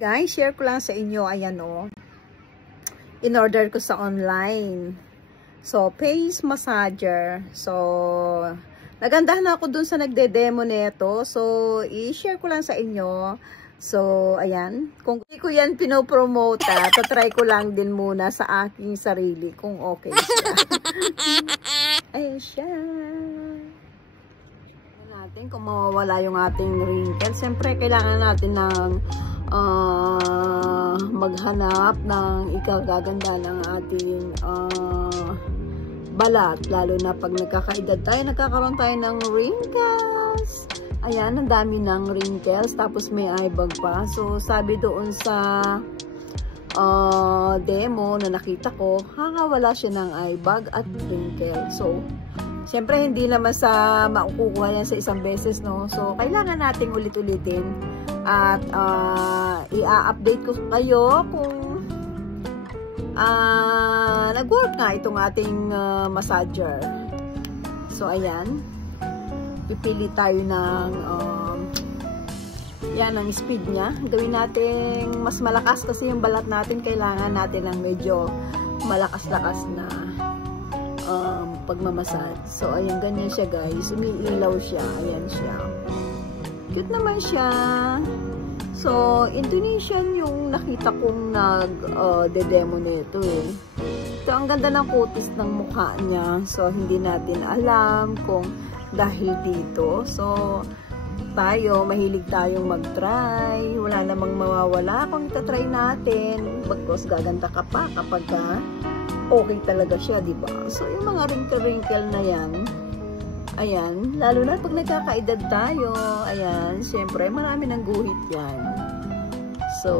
Guys, share ko lang sa inyo, ayan o. In-order ko sa online. So, face massager. So, nagandahan ako dun sa nagde-demo nito. So, i-share ko lang sa inyo. So, ayan. Kung hindi ko yan pinopromote, tatry ko lang din muna sa aking sarili kung okay siya. Ayan siya. Natin kung mawawala yung ating wrinkles. Siyempre, kailangan natin ng maghanap ng ikagaganda ng ating balat, lalo na pag nagkakaedad tayo, nagkakaroon tayo ng wrinkles. Ayan, ang dami ng wrinkles, tapos may eye bag pa. So, sabi doon sa demo na nakita ko, wala siya ng eye bag at wrinkles. So, siyempre, hindi naman sa makukuha yan sa isang beses, no? So, kailangan nating ulit-ulitin at i-update ko kayo kung nag-work nga itong ating massager. So, ayan. Pipili tayo ng yan, ang speed niya. Gawin natin mas malakas kasi yung balat natin, kailangan natin ng medyo malakas-lakas na pagmamasad. So, ayan, ganyan siya guys. Umiilaw siya. Ayan siya. Cute naman siya. So, Indonesian yung nakita kong nag-demo nito eh. So, ang ganda ng kutis ng mukha niya. So, hindi natin alam kung dahil dito. So, tayo, mahilig tayong mag-try. Wala namang mawawala kung itatry natin. Bagkos gaganda ka pa kapag okay talaga siya, diba? So, yung mga wrinkle-wrinkle na yan, ayan, lalo na pag nagkakaedad tayo, ayan, syempre, marami ng guhit yan. So,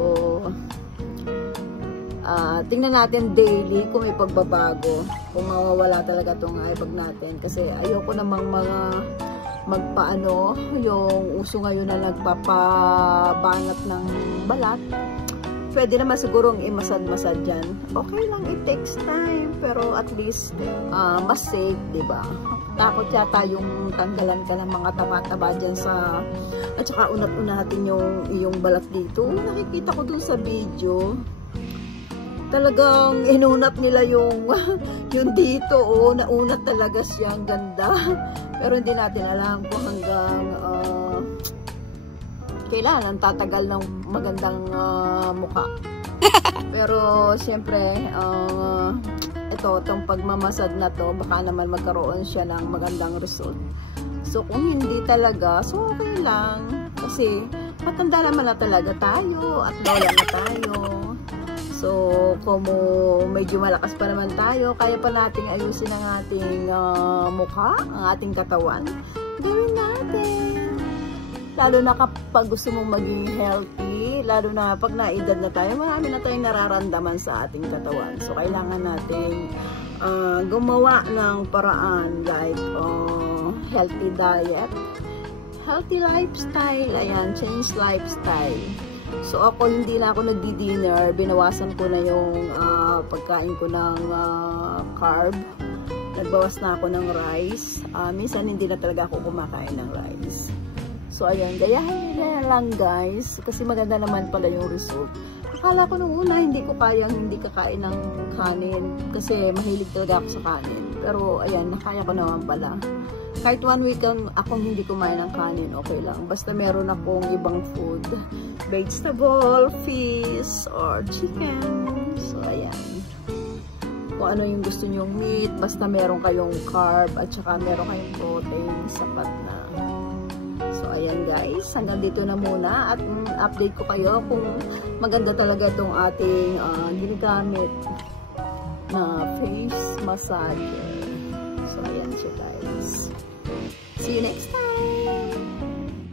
tingnan natin daily kung may pagbabago, kung mawawala talaga itong eye bag natin. Kasi ayoko namang magpaano, yung uso ngayon na nagpapabangat ng balat. Pwede naman sigurong i-masad-masad dyan. Okay lang, it takes time. Pero at least, mas safe, diba? Takot yata yung tanggalan ka ng mga taba-taba dyan sa... At saka unat-unatin yung balat dito. Nakikita ko dun sa video. Talagang inunat nila yung dito. Oh, naunat talaga siya. Ang ganda. Pero hindi natin alam kung hanggang... kailangan tatagal ng magandang mukha. Pero siyempre itong pagmamasad na to, baka naman magkaroon siya ng magandang result. So kung hindi talaga, so okay lang, kasi matanda naman na talaga tayo at lola na tayo. So kung medyo malakas pa naman tayo, kaya pa nating ayusin ang ating mukha, ang ating katawan, gawin natin. Lalo na kapag gusto mong maging healthy, lalo na pag naedad na tayo, marami na tayong nararamdaman sa ating katawan. So, kailangan nating gumawa ng paraan like healthy diet, healthy lifestyle, ayan, change lifestyle. So, ako hindi na ako nagdi-dinner, binawasan ko na yung pagkain ko ng carb. Nagbawas na ako ng rice. Minsan hindi na talaga ako kumakain ng rice. So, ayan, gayahin nyo na lang guys, kasi maganda naman pala yung result. Akala ko nung una, hindi ko kayang hindi kakain ng kanin, kasi mahilig talaga ako sa kanin. Pero, ayan, nakaya ko naman pala. Kahit 1 week akong hindi kumain ng kanin, okay lang. Basta meron akong ibang food, vegetable, fish, or chicken. So, ayan. Kung ano yung gusto nyong meat, basta meron kayong carb, at saka meron kayong protein, sapat na. So, ayan guys, hanggang dito na muna at update ko kayo kung maganda talaga itong ating ginagamit na face massager. So, ayan siya guys. See you next time!